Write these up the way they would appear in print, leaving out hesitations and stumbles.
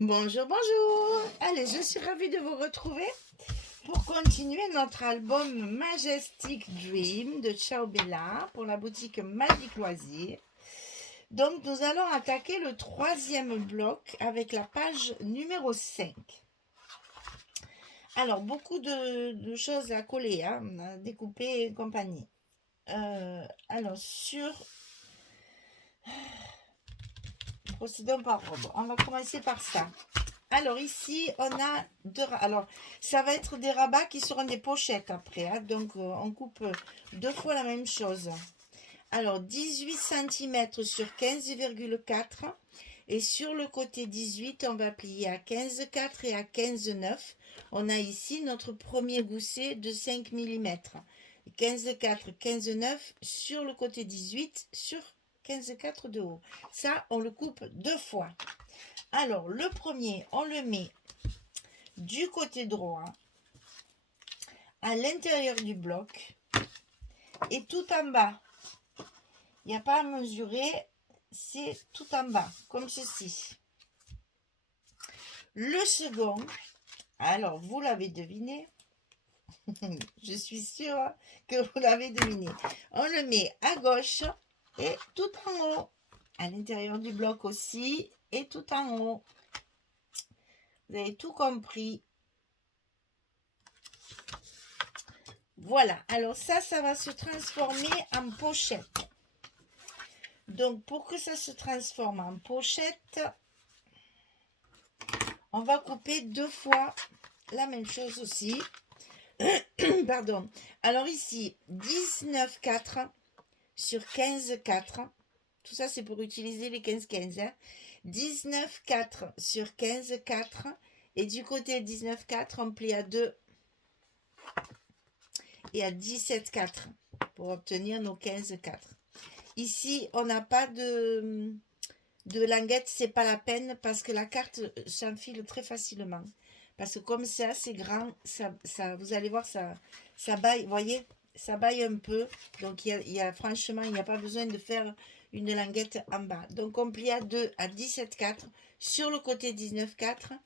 Bonjour, bonjour. Allez, je suis ravie de vous retrouver pour continuer notre album Majestic Dream de Ciao Bella pour la boutique Magic Loisirs. Donc, nous allons attaquer le troisième bloc avec la page numéro 5. Alors, beaucoup de choses à coller, hein, à découper et compagnie. Alors, procédons par ordre. On va commencer par ça. Alors ici, on a alors, ça va être des rabats qui seront des pochettes après. Hein, donc, on coupe deux fois la même chose. Alors, 18 cm sur 15,4. Et sur le côté 18, on va plier à 15,4 et à 15,9. On a ici notre premier gousset de 5 mm. 15,4, 15,9 sur le côté 18 sur 15,4 de haut. Ça, on le coupe deux fois. Alors, le premier, on le met du côté droit, à l'intérieur du bloc, et tout en bas. Il n'y a pas à mesurer, c'est tout en bas, comme ceci. Le second, alors vous l'avez deviné, je suis sûre que vous l'avez deviné. On le met à gauche et tout en haut, à l'intérieur du bloc aussi, et tout en haut. Vous avez tout compris. Voilà, alors ça va se transformer en pochette. Donc, pour que ça se transforme en pochette, on va couper deux fois la même chose aussi. Pardon. Alors ici, 19,4 sur 15,4. Tout ça, c'est pour utiliser les 15-15. Hein. 19,4 sur 15,4. Et du côté 19,4, on plie à 2 et à 17,4 pour obtenir nos 15,4. Ici, on n'a pas de languette, c'est pas la peine parce que la carte s'enfile très facilement. Parce que comme c'est assez grand, ça, vous allez voir, ça baille, vous voyez, ça baille un peu. Donc, franchement, il n'y a pas besoin de faire une languette en bas. Donc, on plie à 2 à 17,4 sur le côté 19,4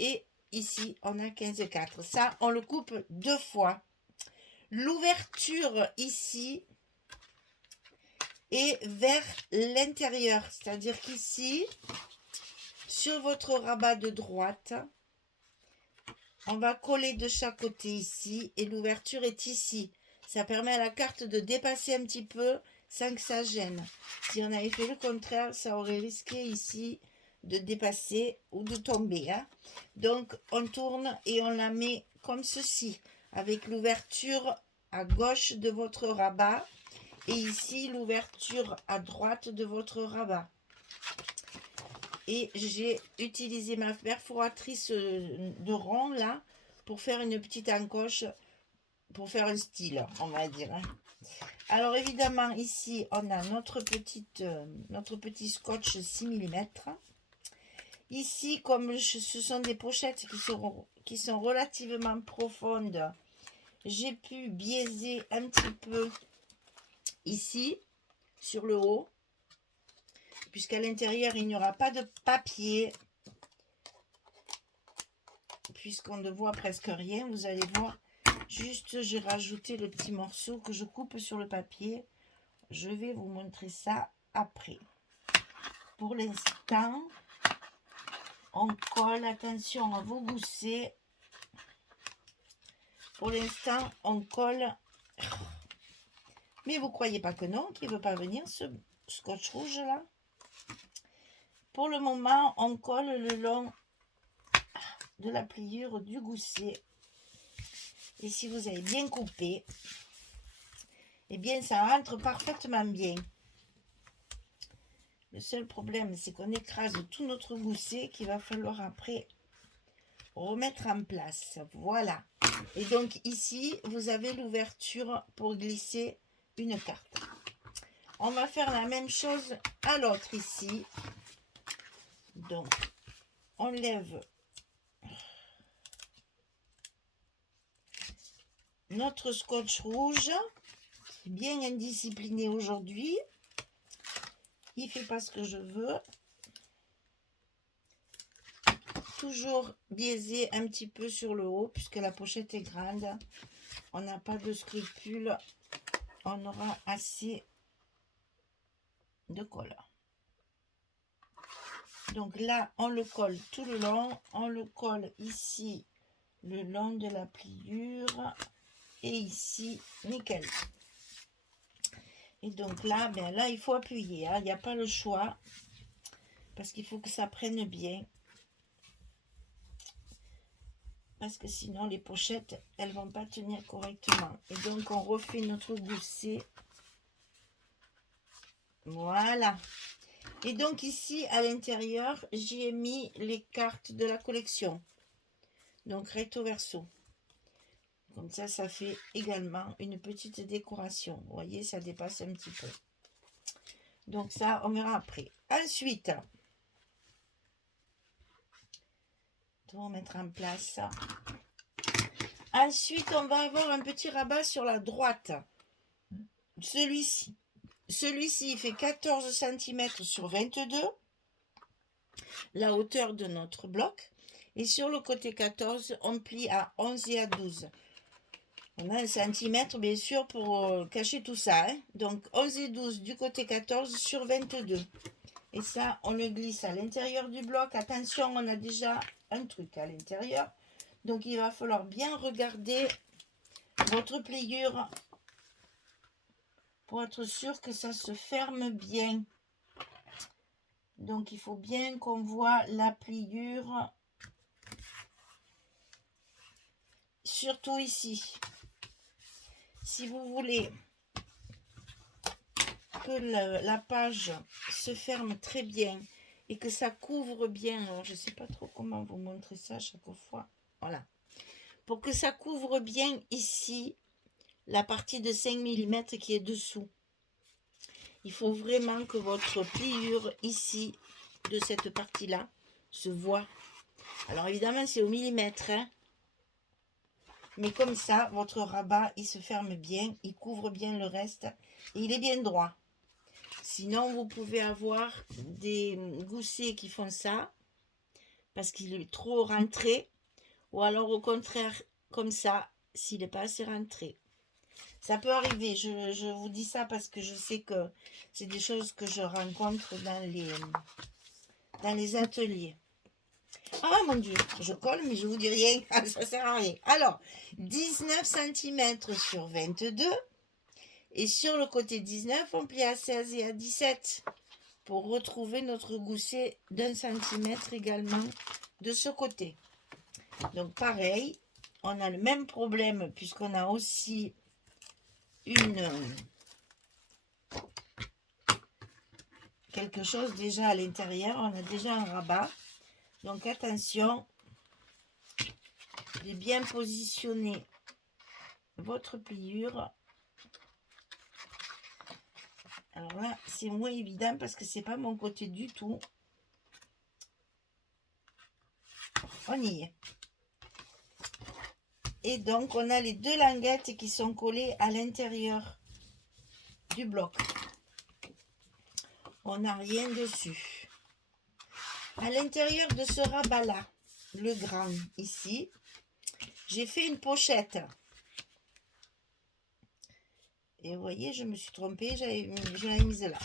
et ici, on a 15,4. Ça, on le coupe deux fois. L'ouverture ici est vers l'intérieur, c'est-à-dire qu'ici, sur votre rabat de droite, on va coller de chaque côté ici et l'ouverture est ici. Ça permet à la carte de dépasser un petit peu sans que ça gêne. Si on avait fait le contraire, ça aurait risqué ici de dépasser ou de tomber. Hein. Donc, on tourne et on la met comme ceci, avec l'ouverture à gauche de votre rabat et ici l'ouverture à droite de votre rabat. Et j'ai utilisé ma perforatrice de rond là pour faire une petite encoche, pour faire un style, on va dire. Alors évidemment ici on a notre petit scotch 6 mm. Ici comme ce sont des pochettes qui sont relativement profondes, j'ai pu biaiser un petit peu ici sur le haut, puisqu'à l'intérieur il n'y aura pas de papier, puisqu'on ne voit presque rien. Vous allez voir, juste j'ai rajouté le petit morceau que je coupe sur le papier. Je vais vous montrer ça après. Pour l'instant, on colle, attention à vos goussets. Pour l'instant, on colle. Mais vous croyez pas que non, qu'il ne veut pas venir ce scotch rouge là? Pour le moment, on colle le long de la pliure du gousset. Et si vous avez bien coupé, eh bien ça rentre parfaitement bien. Le seul problème, c'est qu'on écrase tout notre gousset qu'il va falloir après remettre en place. Voilà. Et donc ici, vous avez l'ouverture pour glisser une carte. On va faire la même chose à l'autre ici. Donc, on lève notre scotch rouge, bien indiscipliné aujourd'hui. Il fait pas ce que je veux. toujours biaiser un petit peu sur le haut, puisque la pochette est grande. On n'a pas de scrupules. On aura assez de colle. Donc là, on le colle tout le long. On le colle ici, le long de la pliure. Et ici, nickel. Et donc là, ben là, il faut appuyer. Hein. Il n'y a pas le choix. Parce qu'il faut que ça prenne bien. Parce que sinon, les pochettes, elles ne vont pas tenir correctement. Et donc, on refait notre gousset. Voilà. Et donc ici, à l'intérieur, j'y ai mis les cartes de la collection. Donc, recto verso. Comme ça fait également une petite décoration. Vous voyez, ça dépasse un petit peu. Donc ça, on verra après. Ensuite, on va mettre en place. Ensuite, on va avoir un petit rabat sur la droite. Celui-ci. Celui-ci, il fait 14 cm sur 22. La hauteur de notre bloc. Et sur le côté 14, on plie à 11 et à 12. On a un centimètre, bien sûr, pour cacher tout ça. Hein. Donc, 11 et 12 du côté 14 sur 22. Et ça, on le glisse à l'intérieur du bloc. Attention, on a déjà un truc à l'intérieur. Donc, il va falloir bien regarder votre pliure pour être sûr que ça se ferme bien. Donc, il faut bien qu'on voit la pliure. Surtout ici. Si vous voulez que la page se ferme très bien et que ça couvre bien, alors je ne sais pas trop comment vous montrer ça à chaque fois. Voilà. Pour que ça couvre bien ici, la partie de 5 mm qui est dessous. Il faut vraiment que votre pliure ici, de cette partie-là, se voit. Alors évidemment, c'est au millimètre, hein. Mais comme ça, votre rabat, il se ferme bien, il couvre bien le reste et il est bien droit. Sinon, vous pouvez avoir des goussets qui font ça parce qu'il est trop rentré, ou alors au contraire, comme ça, s'il n'est pas assez rentré. Ça peut arriver, je vous dis ça parce que je sais que c'est des choses que je rencontre dans les ateliers. Ah mon Dieu, je colle mais je vous dis rien, ça sert à rien. Alors, 19 cm sur 22 et sur le côté 19, on plie à 16 et à 17 pour retrouver notre gousset d'1 cm également de ce côté. Donc pareil, on a le même problème puisqu'on a aussi quelque chose déjà à l'intérieur, on a déjà un rabat. Donc attention de bien positionner votre pliure. Alors là, c'est moins évident parce que c'est pas mon côté du tout. On y est. Et donc, on a les deux languettes qui sont collées à l'intérieur du bloc. On n'a rien dessus. À l'intérieur de ce rabat-là, le grand ici, j'ai fait une pochette. Et vous voyez, je me suis trompée, j'avais mise là.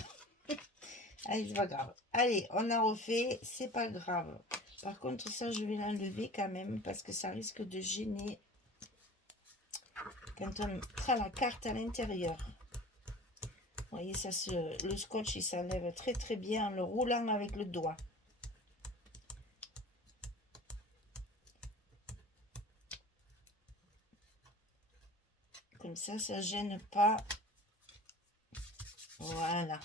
Allez, c'est pas grave. Allez, on a refait, c'est pas grave. Par contre, ça, je vais l'enlever quand même parce que ça risque de gêner quand on mettra la carte à l'intérieur. Vous voyez, ça le scotch, il s'enlève très très bien en le roulant avec le doigt. Comme ça ne gêne pas. Voilà.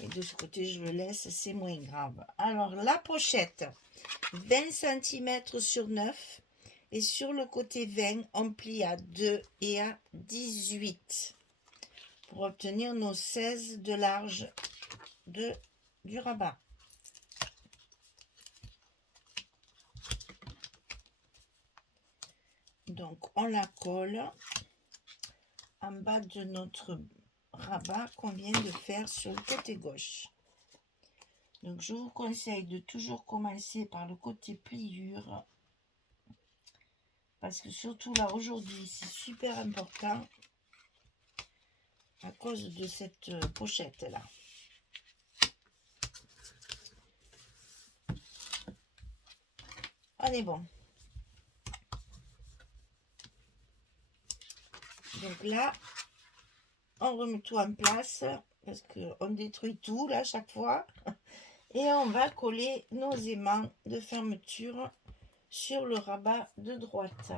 Et de ce côté, je le laisse, c'est moins grave. Alors, la pochette, 20 cm sur 9. Et sur le côté 20, on plie à 2 et à 18. Pour obtenir nos 16 de large du rabat. Donc, on la colle en bas de notre rabat qu'on vient de faire sur le côté gauche. Donc, je vous conseille de toujours commencer par le côté pliure. Parce que surtout là, aujourd'hui, c'est super important à cause de cette pochette-là. On est bon. Donc là, on remet tout en place parce qu'on détruit tout là chaque fois. Et on va coller nos aimants de fermeture sur le rabat de droite.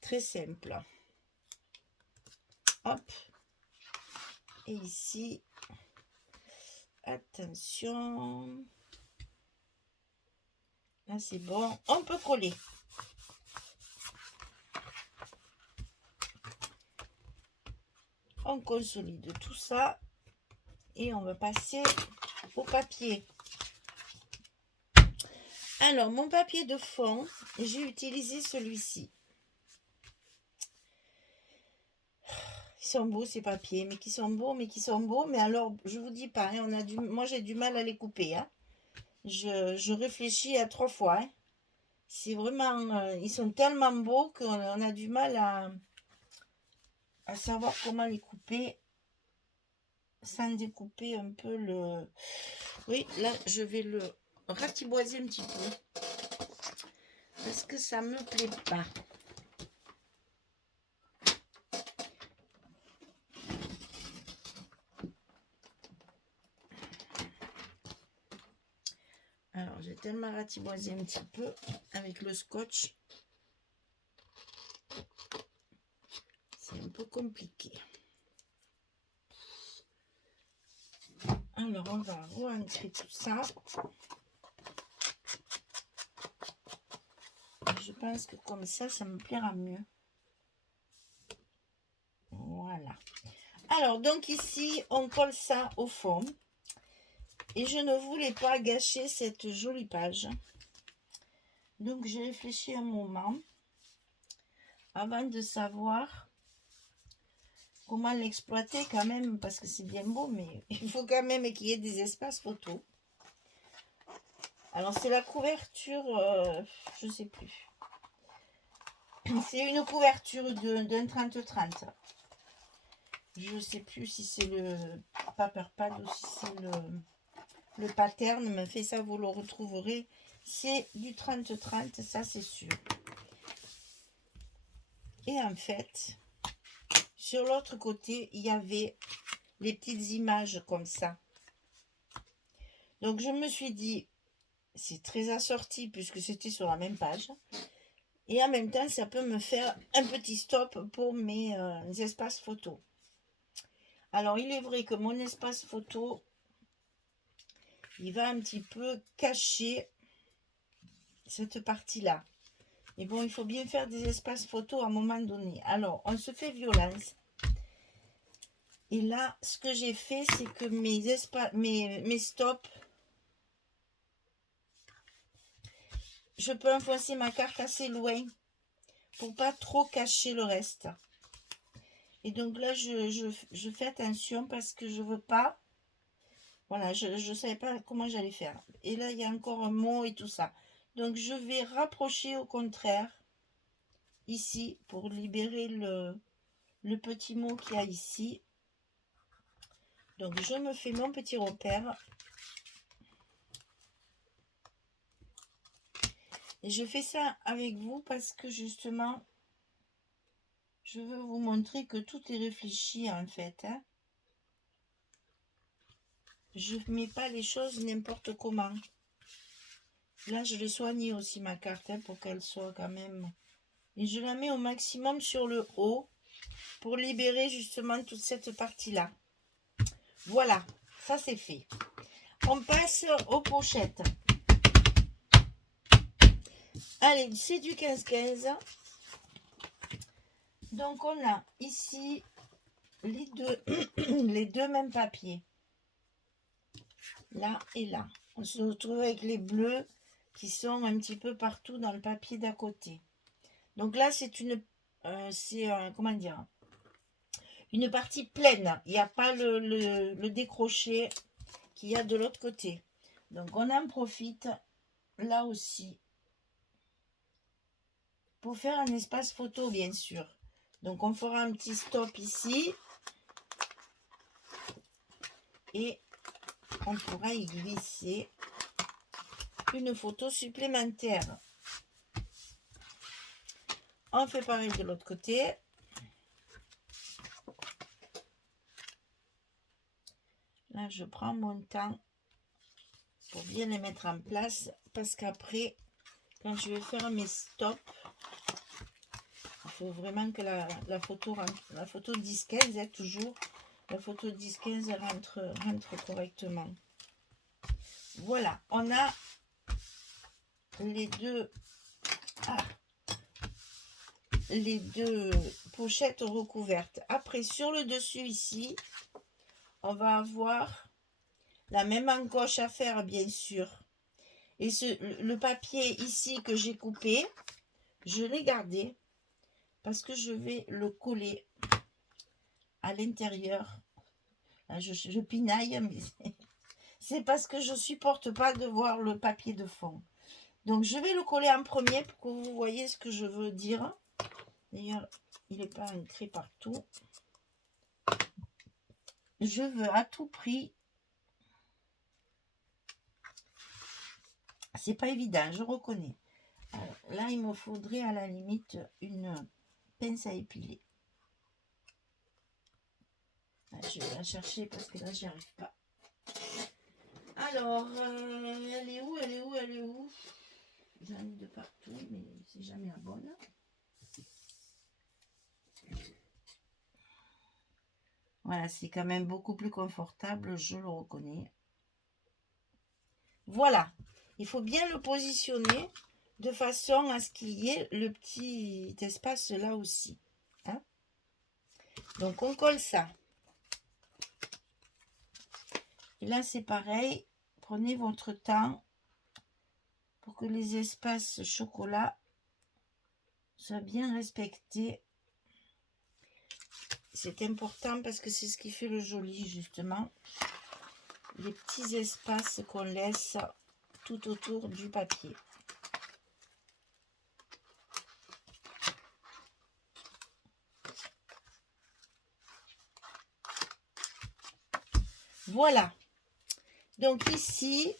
Très simple. Hop. Et ici, attention. Là, c'est bon. On peut coller. On consolide tout ça. Et on va passer au papier. Alors, mon papier de fond, j'ai utilisé celui-ci. Ils sont beaux ces papiers, mais qui sont beaux, mais alors, je vous dis pas, hein, moi j'ai du mal à les couper. Hein. Je réfléchis à 3 fois. Hein. C'est vraiment, ils sont tellement beaux qu'on a du mal à savoir comment les couper sans découper un peu le... Oui, là, je vais le ratiboiser un petit peu parce que ça me plaît pas. Alors, j'ai tellement ratiboisé un petit peu avec le scotch. C'est un peu compliqué. Alors, on va rentrer tout ça. Je pense que comme ça me plaira mieux. Voilà. Alors, donc ici, on colle ça au fond. Et je ne voulais pas gâcher cette jolie page. Donc, j'ai réfléchi un moment avant de savoir comment l'exploiter quand même, parce que c'est bien beau, mais il faut quand même qu'il y ait des espaces photos. Alors, c'est la couverture, je ne sais plus. C'est une couverture d'un 30-30. Je ne sais plus si c'est le paper pad ou si c'est le pattern, mais fait ça, vous le retrouverez. C'est du 30-30, ça c'est sûr. Et en fait, sur l'autre côté, il y avait les petites images comme ça. Donc je me suis dit, c'est très assorti puisque c'était sur la même page. Et en même temps, ça peut me faire un petit stop pour mes espaces photos. Alors, il est vrai que mon espace photo, il va un petit peu cacher cette partie-là. Et bon, il faut bien faire des espaces photos à un moment donné. Alors, on se fait violence. Et là, ce que j'ai fait, c'est que mes stops, je peux enfoncer ma carte assez loin pour pas trop cacher le reste. Et donc là, je fais attention parce que je veux pas... Voilà, je ne savais pas comment j'allais faire. Et là, il y a encore un mot et tout ça. Donc, je vais rapprocher au contraire, ici, pour libérer le petit mot qu'il y a ici. Donc, je me fais mon petit repère. Et je fais ça avec vous parce que, justement, je veux vous montrer que tout est réfléchi, en fait. Hein. Je ne mets pas les choses n'importe comment. Là, je vais soigner aussi ma carte hein, pour qu'elle soit quand même... Et je la mets au maximum sur le haut pour libérer justement toute cette partie-là. Voilà, ça c'est fait. On passe aux pochettes. Allez, c'est du 15-15. Donc, on a ici les deux mêmes papiers. Là et là. On se retrouve avec les bleus qui sont un petit peu partout dans le papier d'à côté. Donc là, c'est comment dire, une partie pleine. Il n'y a pas le décroché qu'il y a de l'autre côté. Donc on en profite là aussi pour faire un espace photo, bien sûr. Donc on fera un petit stop ici et on pourra y glisser une photo supplémentaire. On fait pareil de l'autre côté. Là, je prends mon temps pour bien les mettre en place parce qu'après, quand je vais faire mes stops, il faut vraiment que la photo 10-15, toujours, la photo 10-15 rentre correctement. Voilà, on a les deux pochettes recouvertes. Après, sur le dessus ici, on va avoir la même encoche à faire, bien sûr. Et le papier ici que j'ai coupé, je l'ai gardé parce que je vais le coller à l'intérieur. Je pinaille, mais c'est parce que je ne supporte pas de voir le papier de fond. Donc, je vais le coller en premier pour que vous voyez ce que je veux dire. D'ailleurs, il n'est pas ancré partout. Je veux à tout prix. C'est pas évident, je reconnais. Alors, là, il me faudrait à la limite une pince à épiler. Je vais la chercher parce que là, j'y arrive pas. Alors, elle est où? Elle est où? Elle est où? J'en ai de partout, mais c'est jamais la bonne. Voilà, c'est quand même beaucoup plus confortable, je le reconnais. Voilà, il faut bien le positionner de façon à ce qu'il y ait le petit espace là aussi. Hein? Donc, on colle ça. Et là, c'est pareil. Prenez votre temps pour que les espaces chocolat soient bien respectés. C'est important parce que c'est ce qui fait le joli, justement. Les petits espaces qu'on laisse tout autour du papier. Voilà. Donc ici,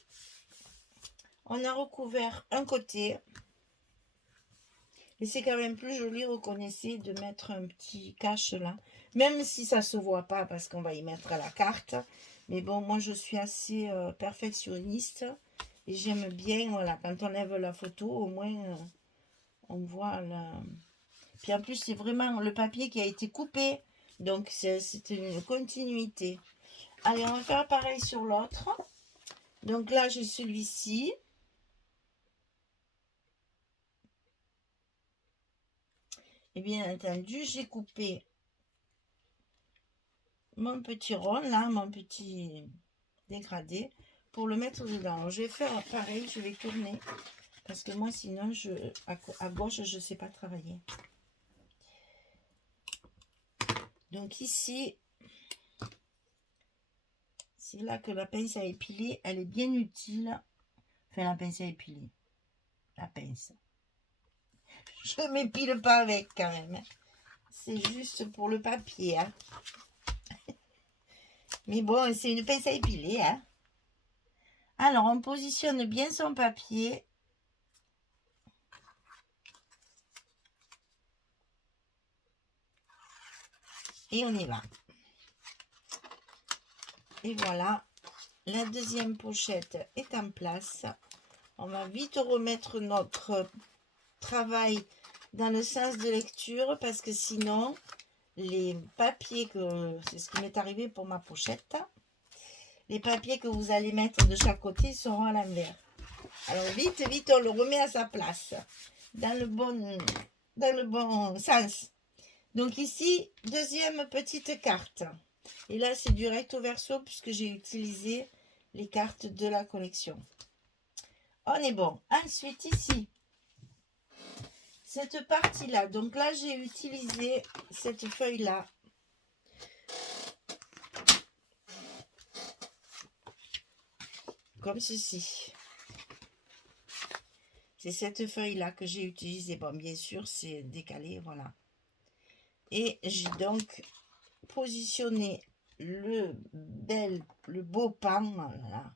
on a recouvert un côté. Et c'est quand même plus joli, reconnaissez, de mettre un petit cache là. Même si ça ne se voit pas parce qu'on va y mettre à la carte. Mais bon, moi je suis assez perfectionniste. Et j'aime bien, voilà, quand on lève la photo, au moins on voit la... Puis en plus, c'est vraiment le papier qui a été coupé. Donc c'est une continuité. Allez, on va faire pareil sur l'autre. Donc là, j'ai celui-ci. Et bien entendu, j'ai coupé mon petit rond, là, mon petit dégradé, pour le mettre dedans. Alors, je vais faire pareil, je vais tourner. Parce que moi, sinon, à gauche, je ne sais pas travailler. Donc ici, c'est là que la pince à épiler, elle est bien utile. Enfin, la pince à épiler. La pince. Je ne m'épile pas avec quand même. C'est juste pour le papier. Hein. Mais bon, c'est une pince à épiler. Hein. Alors, on positionne bien son papier. Et on y va. Et voilà, la deuxième pochette est en place. On va vite remettre notre travail dans le sens de lecture parce que sinon, les papiers c'est ce qui m'est arrivé pour ma pochette, les papiers que vous allez mettre de chaque côté seront à l'envers. Alors vite, vite, on le remet à sa place, dans le bon sens. Donc ici, deuxième petite carte. Et là, c'est du recto verso puisque j'ai utilisé les cartes de la collection. On est bon. Ensuite, ici, cette partie-là. Donc là, j'ai utilisé cette feuille-là comme ceci. C'est cette feuille-là que j'ai utilisée. Bon, bien sûr, c'est décalé, voilà. Et j'ai donc positionné le beau pan. Voilà.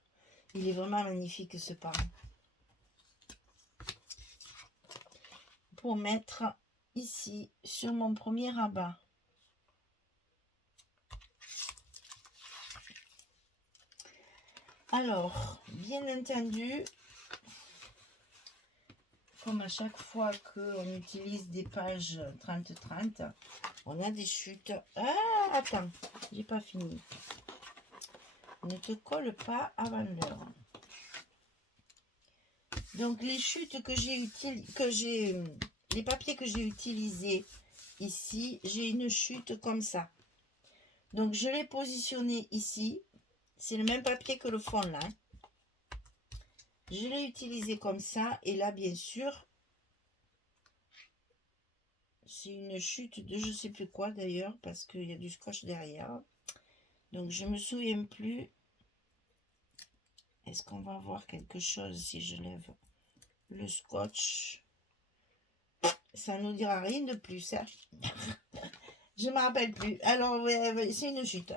Il est vraiment magnifique, ce pan. Pour mettre ici, sur mon premier rabat. Alors, bien entendu, comme à chaque fois qu'on utilise des pages 30-30, on a des chutes. Ah, attends, j'ai pas fini. Ne te colle pas avant l'heure. Donc, les chutes les papiers que j'ai utilisés ici, j'ai une chute comme ça. Donc, je l'ai positionné ici. C'est le même papier que le fond là. Je l'ai utilisé comme ça. Et là, bien sûr, c'est une chute de je sais plus quoi d'ailleurs, parce qu'il y a du scotch derrière. Donc, je me souviens plus. Est-ce qu'on va voir quelque chose si je lève le scotch? Ça ne nous dira rien de plus. Hein. Je ne me rappelle plus. Alors, ouais, c'est une chute.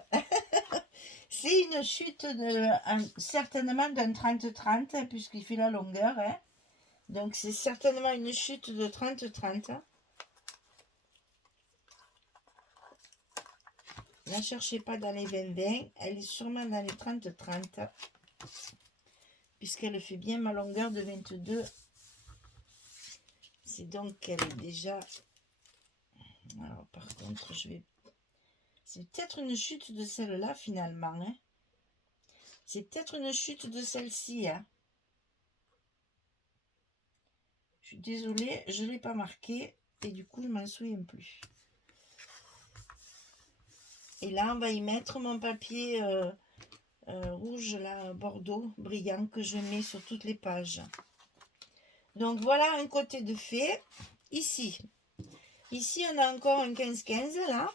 C'est une chute certainement d'un 30-30, puisqu'il fait la longueur. Hein. Donc, c'est certainement une chute de 30-30. Ne cherchez pas dans les 20-20. Elle est sûrement dans les 30-30. Puisqu'elle fait bien ma longueur de 22. C'est donc qu'elle est déjà... Alors, par contre, je vais... C'est peut-être une chute de celle-là, finalement. Hein. C'est peut-être une chute de celle-ci. Hein. Je suis désolée, je ne l'ai pas marqué. Et du coup, je ne m'en souviens plus. Et là, on va y mettre mon papier rouge, là, bordeaux, brillant, que je mets sur toutes les pages. Donc, voilà un côté de fait. Ici, on a encore un 15-15, là.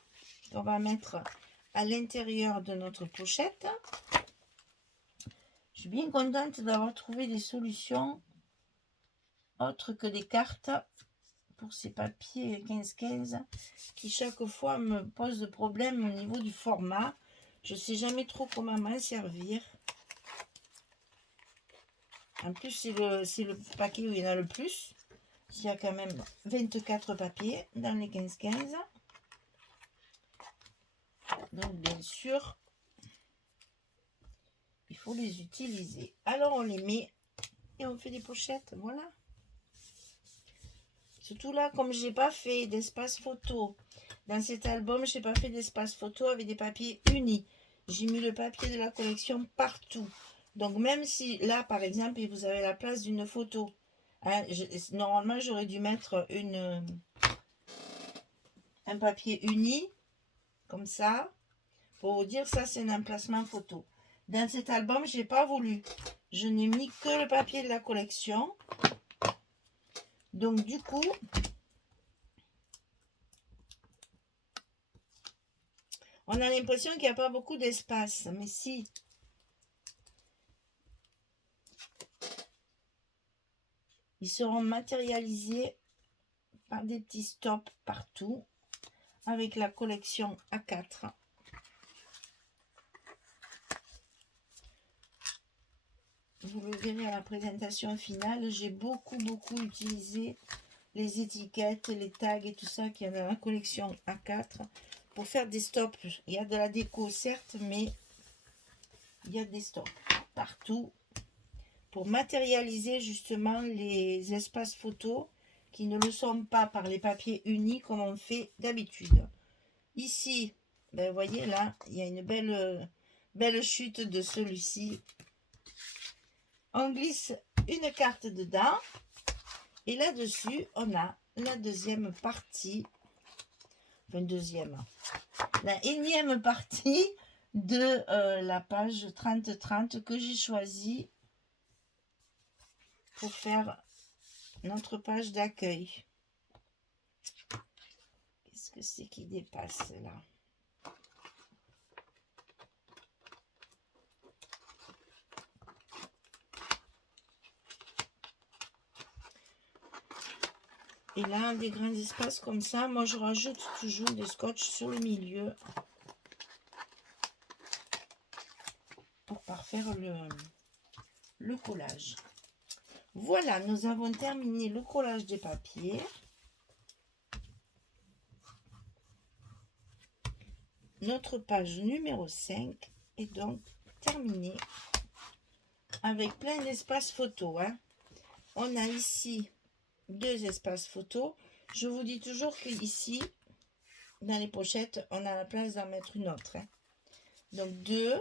On va mettre à l'intérieur de notre pochette. Je suis bien contente d'avoir trouvé des solutions autres que des cartes pour ces papiers 15-15 qui chaque fois me posent problème au niveau du format. Je ne sais jamais trop comment m'en servir. En plus, c'est le paquet où il y en a le plus. Il y a quand même 24 papiers dans les 15-15. Donc, bien sûr, il faut les utiliser. Alors, on les met et on fait des pochettes. Voilà. Surtout là, comme je n'ai pas fait d'espace photo, dans cet album, je n'ai pas fait d'espace photo avec des papiers unis. J'ai mis le papier de la collection partout. Donc, même si là, par exemple, vous avez la place d'une photo, hein, normalement, j'aurais dû mettre un papier uni, comme ça, pour vous dire ça, c'est un emplacement photo. Dans cet album, je n'ai pas voulu. Je n'ai mis que le papier de la collection. Donc, du coup, on a l'impression qu'il n'y a pas beaucoup d'espace. Mais si. Ils seront matérialisés par des petits stops partout. Avec la collection A4. Vous le verrez à la présentation finale. J'ai beaucoup utilisé les étiquettes, les tags et tout ça qu'il y a dans la collection A4 pour faire des stops. Il y a de la déco certes, mais il y a des stops partout pour matérialiser justement les espaces photos qui ne le sont pas par les papiers unis comme on fait d'habitude. Ici, ben, vous voyez là, il y a une belle chute de celui-ci. On glisse une carte dedans. Et là-dessus, on a la deuxième partie. Enfin, la énième partie de la page 30-30 que j'ai choisie pour faire notre page d'accueil. Qu'est-ce que c'est qui dépasse là? Et là, des grands espaces comme ça, moi je rajoute toujours des scotch sur le milieu pour parfaire le collage. Voilà, nous avons terminé le collage des papiers. Notre page numéro 5 est donc terminée avec plein d'espaces photos. Hein. On a ici 2 espaces photos. Je vous dis toujours qu'ici, dans les pochettes, on a la place d'en mettre une autre. Hein. Donc 2,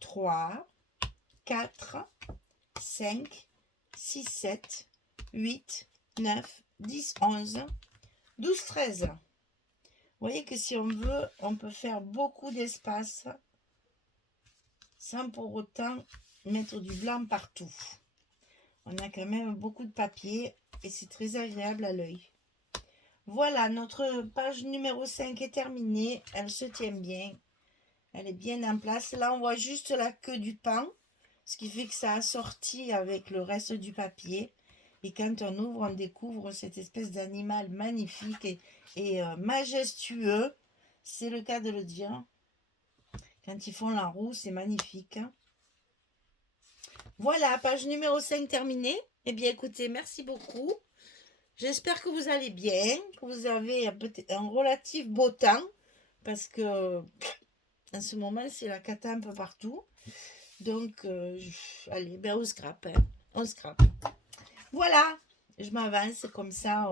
3, 4, 5, 6, 7, 8, 9, 10, 11, 12, 13. Vous voyez que si on veut, on peut faire beaucoup d'espace sans pour autant mettre du blanc partout. On a quand même beaucoup de papier et c'est très agréable à l'œil. Voilà, notre page numéro 5 est terminée. Elle se tient bien. Elle est bien en place. Là, on voit juste la queue du pan, ce qui fait que ça assortit avec le reste du papier. Et quand on ouvre, on découvre cette espèce d'animal magnifique et majestueux. C'est le cas de le dire. Quand ils font la roue, c'est magnifique. Voilà, page numéro 5 terminée. Eh bien, écoutez, merci beaucoup. J'espère que vous allez bien, que vous avez un relatif beau temps, parce que en ce moment, c'est la cata un peu partout. Donc, allez, ben on scrape. Hein. On scrape. Voilà, je m'avance comme ça.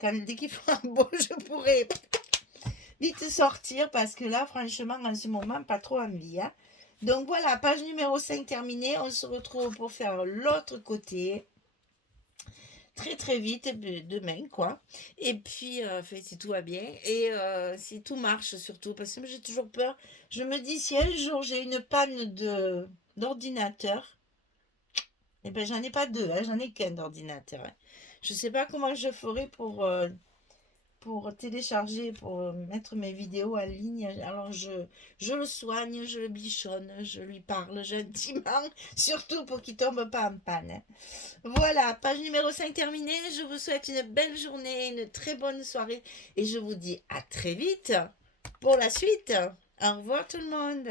Dès qu'il fera beau, je pourrai vite sortir, parce que là, franchement, en ce moment, pas trop envie. Hein. Donc voilà, page numéro 5 terminée. On se retrouve pour faire l'autre côté. Très très vite, demain quoi. Et puis, si tout va bien. Et si tout marche surtout. Parce que j'ai toujours peur. Je me dis, si un jour j'ai une panne d'ordinateur, eh ben j'en ai pas 2, hein, j'en ai qu'un d'ordinateur. Hein. Je sais pas comment je ferai pour télécharger, pour mettre mes vidéos en ligne. Alors je le soigne, je le bichonne, je lui parle gentiment, surtout pour qu'il tombe pas en panne. Voilà, page numéro 5 terminée. Je vous souhaite une belle journée, une très bonne soirée et je vous dis à très vite pour la suite. Au revoir tout le monde.